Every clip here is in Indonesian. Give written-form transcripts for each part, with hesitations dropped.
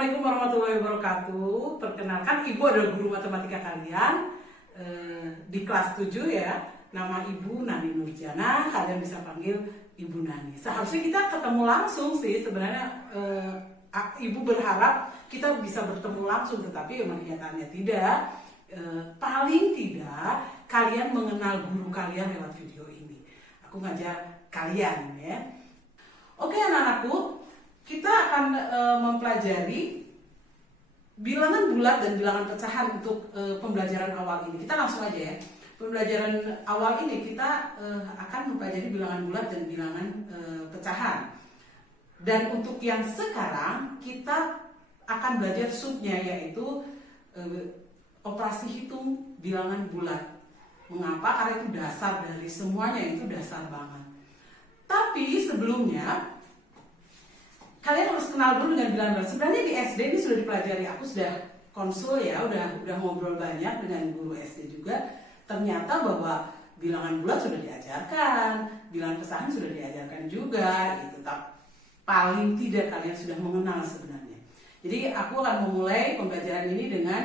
Assalamualaikum warahmatullahi wabarakatuh. Perkenalkan, Ibu adalah guru matematika kalian di kelas 7 ya. Nama Ibu Nani Nurjana, kalian bisa panggil Ibu Nani. Seharusnya kita ketemu langsung sih sebenarnya. Ibu berharap kita bisa bertemu langsung, tetapi memang kenyataannya tidak. Paling tidak kalian mengenal guru kalian lewat video ini. Aku ngajar kalian ya. Oke anak-anakku, kita akan mempelajari bilangan bulat dan bilangan pecahan untuk pembelajaran awal ini. Kita langsung aja ya. Pembelajaran awal ini kita akan mempelajari bilangan bulat dan bilangan pecahan. Dan untuk yang sekarang kita akan belajar subnya, yaitu operasi hitung bilangan bulat. Mengapa? Karena itu dasar dari semuanya, itu dasar banget. Tapi sebelumnya kalian harus kenal dulu dengan bilangan bulat. Sebenarnya di SD ini sudah dipelajari, aku sudah konsul ya, udah ngobrol banyak dengan guru SD juga. Ternyata bahwa bilangan bulat sudah diajarkan, bilangan pecahan sudah diajarkan juga gitu. Paling tidak kalian sudah mengenal sebenarnya. Jadi aku akan memulai pembelajaran ini dengan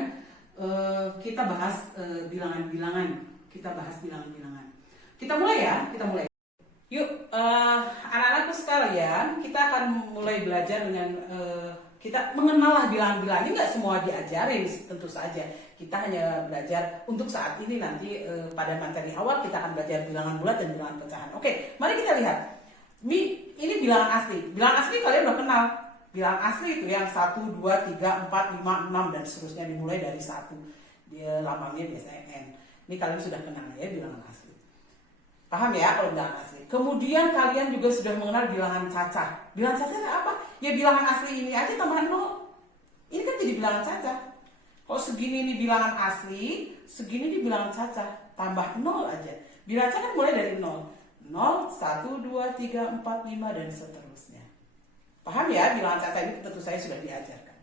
kita bahas bilangan-bilangan. Kita bahas bilangan-bilangan. Kita mulai ya, kita mulai. Yuk, anak-anakku sekalian, kita akan mulai belajar dengan kita mengenal bilangan-bilangan. Ini nggak semua diajarin, tentu saja. Kita hanya belajar untuk saat ini, nanti pada materi awal kita akan belajar bilangan bulat dan bilangan pecahan. Oke, mari kita lihat. Ini bilangan asli. Bilangan asli kalian udah kenal. Bilangan asli itu yang 1, 2, 3, 4, 5, 6 dan seterusnya, dimulai dari 1. Dia lambangnya biasanya N. Ini kalian sudah kenal ya bilangan asli. Paham ya kalau bilangan asli. Kemudian kalian juga sudah mengenal bilangan cacah. Bilangan cacah apa? Ya bilangan asli ini aja tambahan 0. Ini kan jadi bilangan cacah. Kalau segini ini bilangan asli, segini ini bilangan cacah, tambah 0 aja. Bilangan cacah kan mulai dari 0. 0, 1, 2, 3, 4, 5 dan seterusnya. Paham ya? Bilangan cacah ini tentu saya sudah diajarkan.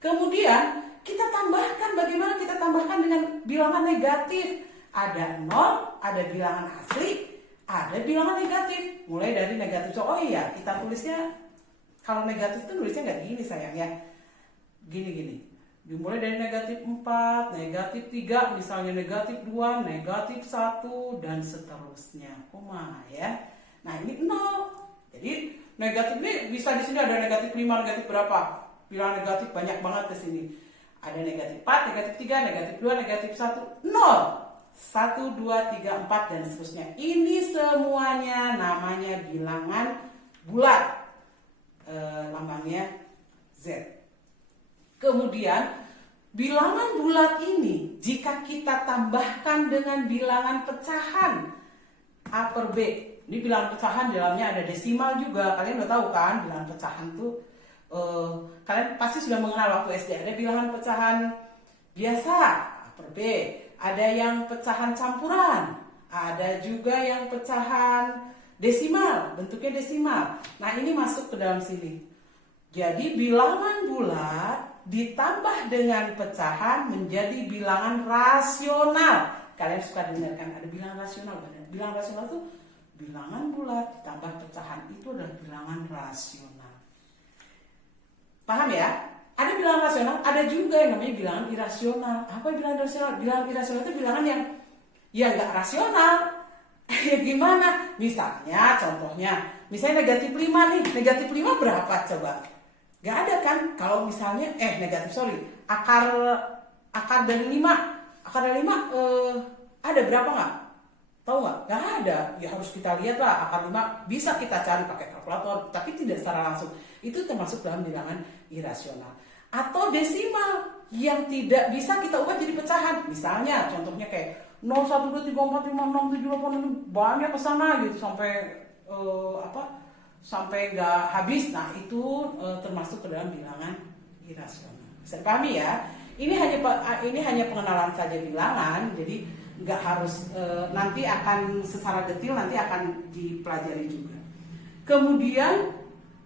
Kemudian kita tambahkan, bagaimana kita tambahkan dengan bilangan negatif. Ada 0, ada bilangan asli, ada bilangan negatif. Mulai dari negatif. Oh iya, kita tulisnya, kalau negatif itu nulisnya nggak gini sayang ya. Gini. Dimulai dari negatif 4, negatif 3, misalnya negatif 2, negatif 1, dan seterusnya. Koma ya. Nah ini 0. Jadi negatif ini bisa di sini ada negatif 5, negatif berapa? Bilangan negatif banyak banget di sini. Ada negatif 4, negatif 3, negatif 2, negatif 1, 0. 1, 2, 3, 4 dan seterusnya. Ini semuanya namanya bilangan bulat. Lambangnya Z. Kemudian bilangan bulat ini jika kita tambahkan dengan bilangan pecahan A per B. Ini bilangan pecahan dalamnya ada desimal juga. Kalian udah tahu kan bilangan pecahan tuh kalian pasti sudah mengenal waktu SD. Ada bilangan pecahan biasa A per B. Ada yang pecahan campuran, ada juga yang pecahan desimal, bentuknya desimal. Nah ini masuk ke dalam sini. Jadi bilangan bulat ditambah dengan pecahan menjadi bilangan rasional. Kalian suka dengarkan ada bilangan rasional. Bilangan rasional itu bilangan bulat ditambah pecahan, itu adalah bilangan rasional. Paham ya? Ada bilangan rasional, ada juga yang namanya bilangan irasional. Apa bilangan rasional? Bilangan irasional itu bilangan yang ya nggak rasional. Ya gimana? Misalnya, contohnya, misalnya negatif 5 nih. Negatif 5 berapa coba? Nggak ada kan? Kalau misalnya, akar dari 5. Akar dari 5 ada berapa nggak? Tahu nggak? Nggak ada. Ya harus kita lihat lah. Akar 5 bisa kita cari pakai kalkulator, tapi tidak secara langsung. Itu termasuk dalam bilangan irasional. Atau desimal yang tidak bisa kita ubah jadi pecahan. Misalnya contohnya kayak 0, 1, 2, 3, 4, 5, 6, 7, 8, 9 banyak kesana gitu sampai nggak habis. Nah itu termasuk ke dalam bilangan irasional. Bisa dipahami ya? Ini hanya pengenalan saja bilangan. Jadi nggak harus nanti akan secara detail nanti akan dipelajari juga. Kemudian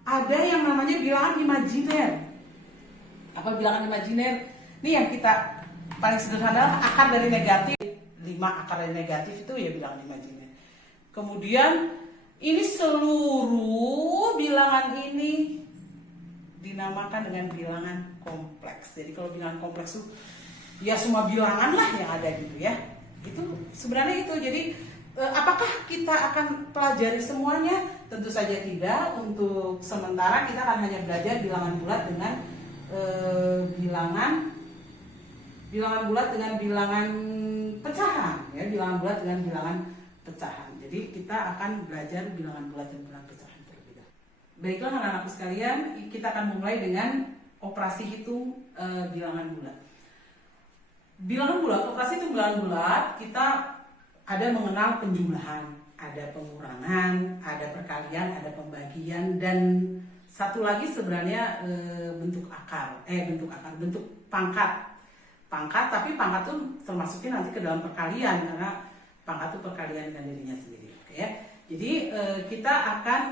ada yang namanya bilangan imajiner. Apa bilangan imajiner? Ini yang kita paling sederhana, akar dari negatif 5, akar dari negatif itu ya bilangan imajiner. Kemudian ini seluruh bilangan ini dinamakan dengan bilangan kompleks. Jadi kalau bilangan kompleks itu ya semua bilangan lah yang ada gitu ya. Itu sebenarnya itu. Jadi apakah kita akan pelajari semuanya? Tentu saja tidak. Untuk sementara kita akan hanya belajar bilangan bulat dengan bilangan bulat dengan bilangan pecahan ya, bilangan bulat dengan bilangan pecahan. Jadi kita akan belajar bilangan bulat dan bilangan pecahan terlebih dahulu. Baiklah anak-anakku sekalian, kita akan mulai dengan operasi hitung bilangan bulat. Bilangan bulat, operasi hitung bilangan bulat, kita ada mengenal penjumlahan, ada pengurangan, ada perkalian, ada pembagian, dan satu lagi sebenarnya bentuk pangkat, tapi pangkat tuh termasuknya nanti ke dalam perkalian karena pangkat itu perkalian dengan dirinya sendiri. Oke ya. Jadi kita akan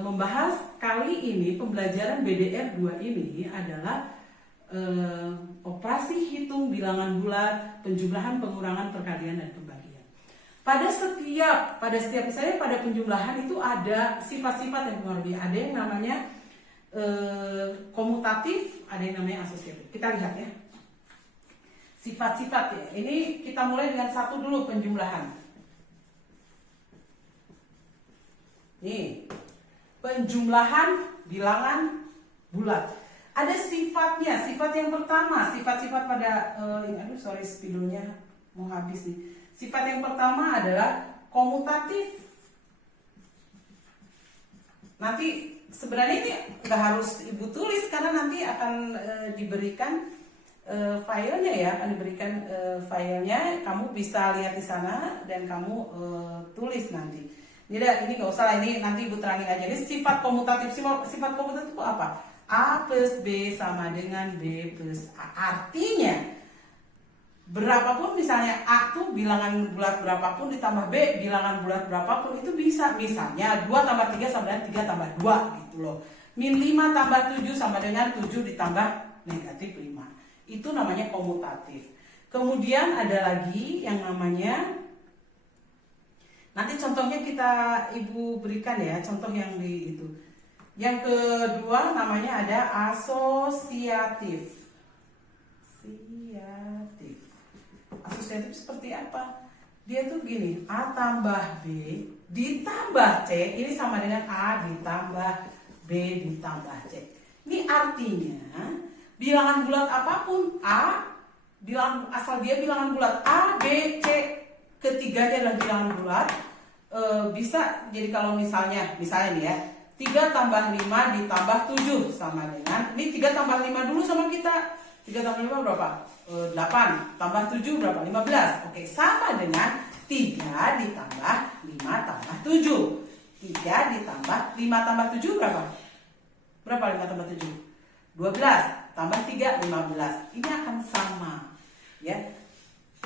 membahas kali ini pembelajaran BDR 2 ini adalah operasi hitung bilangan bulat, penjumlahan, pengurangan, perkalian, dan pembagian. Pada setiap misalnya pada penjumlahan itu ada sifat-sifat yang mempengaruhi. Ada yang namanya komutatif, ada yang namanya asosiatif. Kita lihat ya. Sifat-sifat ya. Ini kita mulai dengan satu dulu, penjumlahan. Nih, penjumlahan bilangan bulat. Ada sifatnya. Sifat yang pertama, sifat-sifat pada spidolnya mau habis nih. Sifat yang pertama adalah komutatif. Nanti sebenarnya ini nggak harus ibu tulis karena nanti akan diberikan filenya ya, akan diberikan filenya, kamu bisa lihat di sana dan kamu tulis nanti. Ini nggak usah lah, ini nanti ibu terangin aja. Ini sifat komutatif. Sifat komutatif itu apa? A plus B sama dengan B plus A. Artinya berapapun misalnya A tuh bilangan bulat berapapun ditambah B bilangan bulat berapapun itu bisa. Misalnya 2 tambah 3 sama dengan 3 tambah 2 gitu loh. Min 5 tambah 7 sama dengan 7 ditambah negatif 5. Itu namanya komutatif. Kemudian ada lagi yang namanya, nanti contohnya ibu berikan ya, contoh yang di itu. Yang kedua namanya ada asosiatif. Asosiatif seperti apa? Dia tuh gini, A tambah B ditambah C, ini sama dengan A ditambah B ditambah C. Ini artinya bilangan bulat apapun asal dia bilangan bulat A, B, C, ketiganya adalah bilangan bulat, bisa jadi kalau misalnya nih ya, 3 tambah 5 ditambah 7 sama dengan, ini 3 tambah 5 dulu sama kita, 3 tambah 5 berapa? 8 tambah 7 berapa? 15. Oke, sama dengan 3 ditambah 5 tambah 7. 3 ditambah 5 tambah 7 berapa? Berapa 5 tambah 7? 12 tambah 3, 15. Ini akan sama ya.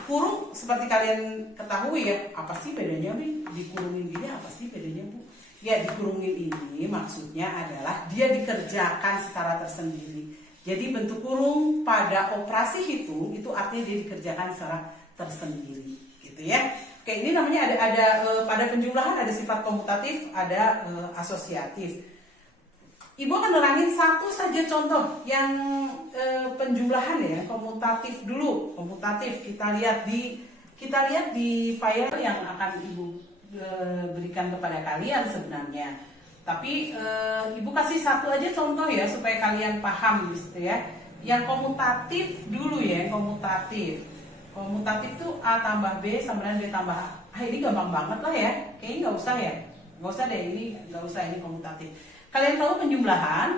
Kurung seperti kalian ketahui ya, apa sih bedanya nih? Dikurungin gini apa sih bedanya Bu? Ya, dikurungin ini maksudnya adalah dia dikerjakan secara tersendiri. Jadi bentuk kurung pada operasi hitung itu artinya dia dikerjakan secara tersendiri gitu ya. Oke, ini namanya ada pada penjumlahan ada sifat komutatif, ada asosiatif. Ibu akan nerangin satu saja contoh yang penjumlahan ya, komutatif dulu. Komutatif kita lihat di file yang akan Ibu berikan kepada kalian sebenarnya. Tapi Ibu kasih satu aja contoh ya supaya kalian paham gitu ya. Yang komutatif dulu ya, komutatif. Komutatif itu A tambah B sama dengan B tambah A. Ini gampang banget lah ya. Kayaknya nggak usah ya. Nggak usah deh, ini nggak usah, ini komutatif. Kalian tahu penjumlahan,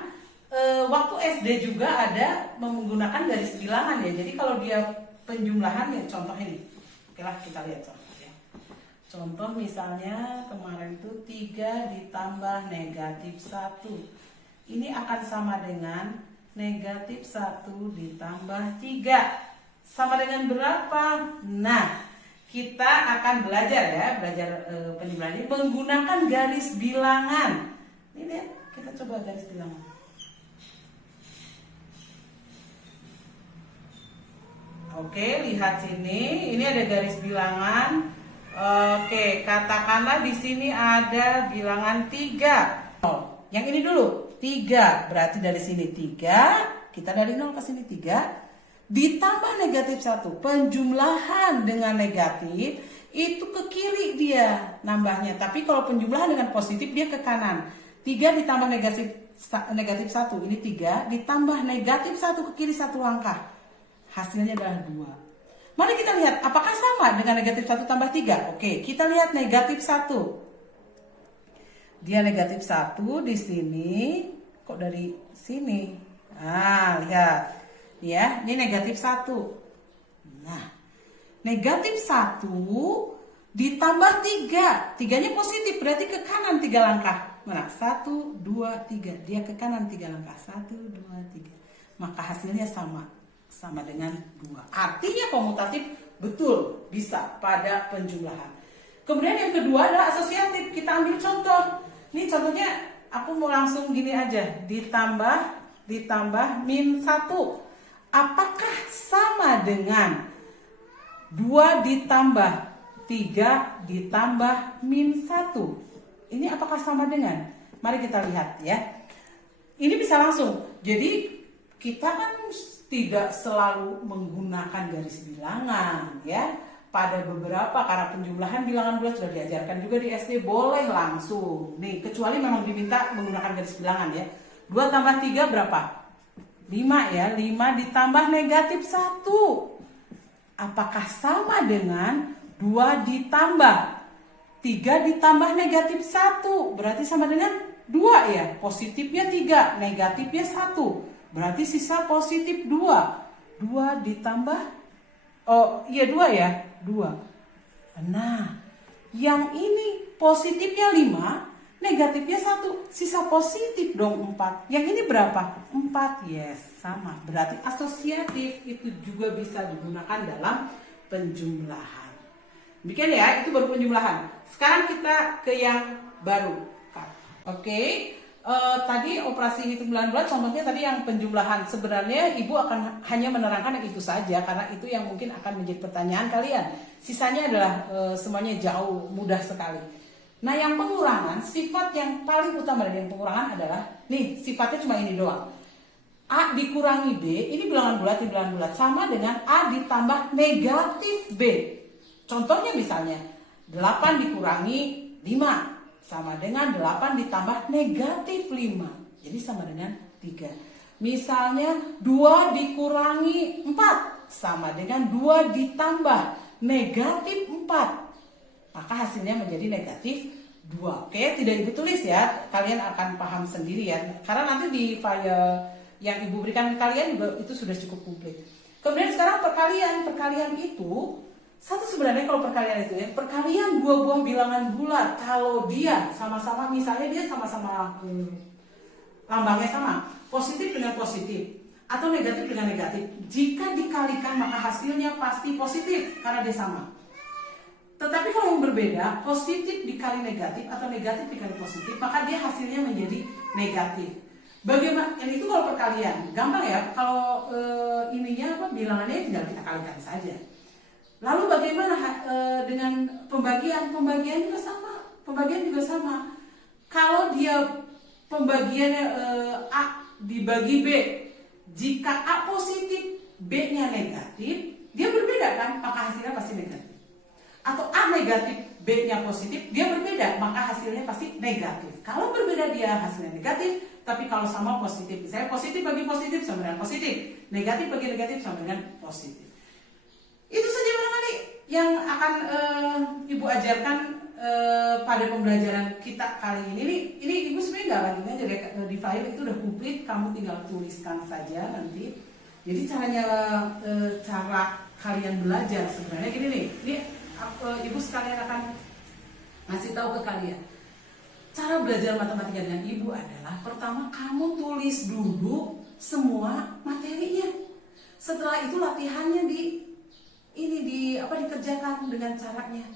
waktu SD juga ada menggunakan garis bilangan ya. Jadi kalau dia penjumlahan ya contoh ini. Oke lah, kita lihat contohnya. Contoh misalnya kemarin itu 3 ditambah negatif 1. Ini akan sama dengan negatif 1 ditambah 3. Sama dengan berapa? Nah, kita akan belajar penjumlahan ini menggunakan garis bilangan. Ini lihat, kita coba garis bilangan. Oke, lihat sini. Ini ada garis bilangan. Oke, katakanlah di sini ada bilangan 3. Yang ini dulu. 3. Berarti dari sini 3, kita dari 0 ke sini 3. Ditambah negatif 1. Penjumlahan dengan negatif, itu ke kiri dia nambahnya. Tapi kalau penjumlahan dengan positif, dia ke kanan. 3 ditambah negatif 1. Ini 3, ditambah negatif 1 ke kiri 1 langkah. Hasilnya adalah 2. Mari kita lihat, apakah sama dengan negatif 1 tambah 3? Oke, kita lihat negatif 1. Dia negatif 1 di sini. Kok dari sini? Nah, lihat. Ya, ini negatif 1. Nah, negatif 1 ditambah 3. 3-nya positif, berarti ke kanan 3 langkah. Mana? 1, 2, 3. Dia ke kanan 3 langkah. 1, 2, 3. Maka hasilnya sama. Sama dengan 2. Artinya komutatif betul bisa pada penjumlahan. Kemudian yang kedua adalah asosiatif. Kita ambil contoh. Ini contohnya aku mau langsung gini aja. Ditambah min 1. Apakah sama dengan 2 ditambah 3 ditambah min 1? Ini apakah sama dengan? Mari kita lihat ya. Ini bisa langsung. Jadi kita kan tidak selalu menggunakan garis bilangan ya. Pada beberapa karena penjumlahan bilangan bulat sudah diajarkan juga di SD, boleh langsung. Nih, kecuali memang diminta menggunakan garis bilangan ya. 2 tambah 3 berapa? 5 ya. 5 ditambah negatif 1. Apakah sama dengan 2 ditambah 3 ditambah negatif 1? Berarti sama dengan 2 ya. Positifnya 3, negatifnya 1. Berarti sisa positif 2. 2 ditambah, oh iya 2 ya, 2. Nah, yang ini positifnya 5, negatifnya 1. Sisa positif dong 4. Yang ini berapa? 4, yes, sama. Berarti asosiatif itu juga bisa digunakan dalam penjumlahan. Demikian ya, itu baru penjumlahan. Sekarang kita ke yang baru. Oke. Tadi operasi hitung bulan bulat contohnya tadi yang penjumlahan. Sebenarnya ibu akan hanya menerangkan yang itu saja karena itu yang mungkin akan menjadi pertanyaan kalian. Sisanya adalah semuanya jauh mudah sekali. Nah, yang pengurangan, sifat yang paling utama dari yang pengurangan adalah nih, sifatnya cuma ini doang. A dikurangi B, ini bilangan bulat sama dengan A ditambah negatif B. Contohnya misalnya 8 dikurangi 5 sama dengan 8 ditambah negatif 5. Jadi sama dengan 3. Misalnya 2 dikurangi 4 sama dengan 2 ditambah negatif 4. Maka hasilnya menjadi negatif 2. Oke, tidak ibu tulis ya. Kalian akan paham sendiri ya. Karena nanti di file yang ibu berikan ke kalian juga itu sudah cukup komplit. Kemudian sekarang perkalian. Perkalian itu satu sebenarnya kalau perkalian itu ya, perkalian dua buah bilangan bulat kalau dia sama-sama, misalnya dia sama-sama lambangnya sama, positif dengan positif atau negatif dengan negatif, jika dikalikan maka hasilnya pasti positif karena dia sama. Tetapi kalau yang berbeda, positif dikali negatif atau negatif dikali positif, maka dia hasilnya menjadi negatif. Bagaimana? Dan itu kalau perkalian, gampang ya. Kalau ininya apa bilangannya tinggal kita kalikan saja. Lalu bagaimana dengan pembagian? Pembagian juga sama. Kalau dia pembagiannya A dibagi B, jika A positif, B-nya negatif, dia berbeda kan? Maka hasilnya pasti negatif. Atau A negatif, B-nya positif, dia berbeda, maka hasilnya pasti negatif. Kalau berbeda dia hasilnya negatif, tapi kalau sama positif, misalnya positif bagi positif sama dengan positif, negatif bagi negatif sama dengan positif. Itu saja barangkali yang akan ibu ajarkan pada pembelajaran kita kali ini. Ini ibu sebenarnya nggak lagi aja di file itu udah komplit, kamu tinggal tuliskan saja nanti. Jadi cara kalian belajar sebenarnya gini nih. Ini ibu sekalian akan ngasih tahu ke kalian. Cara belajar matematika dengan ibu adalah pertama kamu tulis dulu semua materinya. Setelah itu latihannya dikerjakan dengan caranya.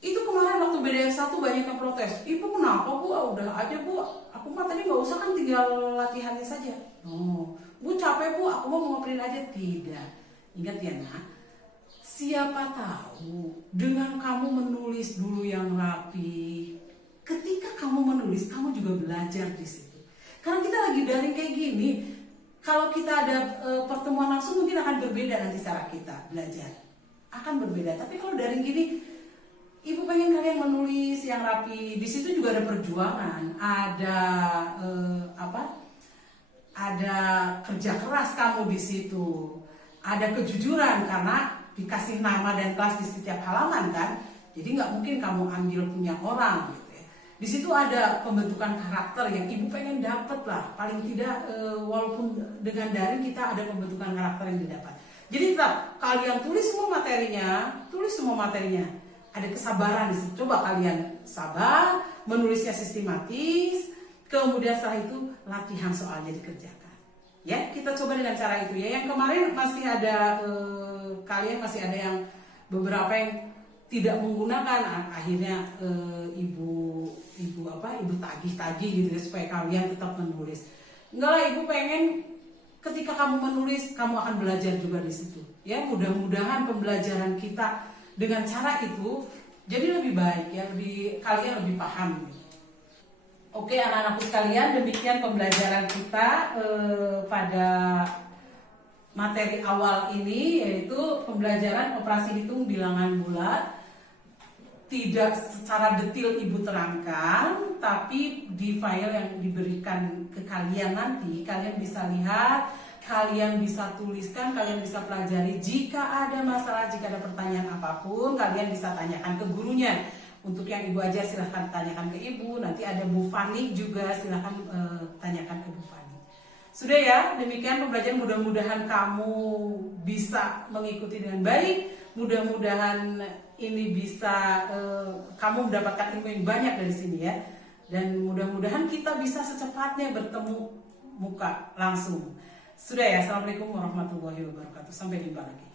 Itu kemarin waktu BDS 1 banyak yang protes. Ibu kenapa bu? Udah aja bu. Aku mah tadi nggak usah kan tinggal latihannya saja. Oh, bu capek bu. Aku mau ngoperin aja. Tidak. Ingat ya nak. Siapa tahu dengan kamu menulis dulu yang rapi. Ketika kamu menulis, kamu juga belajar di situ. Karena kita lagi daring kayak gini, kalau kita ada pertemuan langsung mungkin akan berbeda nanti cara kita belajar. Akan berbeda. Tapi kalau daring gini, Ibu pengen kalian menulis yang rapi. Di situ juga ada perjuangan, ada ada kerja keras kamu di situ, ada kejujuran karena dikasih nama dan kelas di setiap halaman kan. Jadi nggak mungkin kamu ambil punya orang gitu ya. Di situ ada pembentukan karakter yang Ibu pengen dapet lah. Paling tidak walaupun dengan daring kita ada pembentukan karakter yang didapat. Jadi tetap kalian tulis semua materinya. Ada kesabaran di situ. Coba kalian sabar, menulisnya sistematis, kemudian setelah itu latihan soalnya dikerjakan. Ya, kita coba dengan cara itu ya. Yang kemarin masih ada kalian masih ada yang beberapa yang tidak menggunakan, akhirnya ibu tagih-tagih gitu ya, supaya kalian tetap menulis. Enggak lah, Ibu pengen ketika kamu menulis kamu akan belajar juga di situ. Ya, mudah-mudahan pembelajaran kita dengan cara itu jadi lebih baik ya, kalian lebih paham. Oke anak-anakku sekalian, demikian pembelajaran kita pada materi awal ini, yaitu pembelajaran operasi hitung bilangan bulat. Tidak secara detail Ibu terangkan, tapi di file yang diberikan ke kalian nanti kalian bisa lihat, kalian bisa tuliskan, kalian bisa pelajari. Jika ada masalah, jika ada pertanyaan apapun, kalian bisa tanyakan ke gurunya. Untuk yang Ibu ajar silahkan tanyakan ke Ibu. Nanti ada Bu Fani juga, silahkan tanyakan ke Bu Fani. Sudah ya, demikian pembelajaran. Mudah-mudahan kamu bisa mengikuti dengan baik. Mudah-mudahan ini bisa kamu mendapatkan ilmu yang banyak dari sini ya. Dan mudah-mudahan kita bisa secepatnya bertemu muka langsung. Sudah ya, Assalamualaikum warahmatullahi wabarakatuh. Sampai jumpa lagi.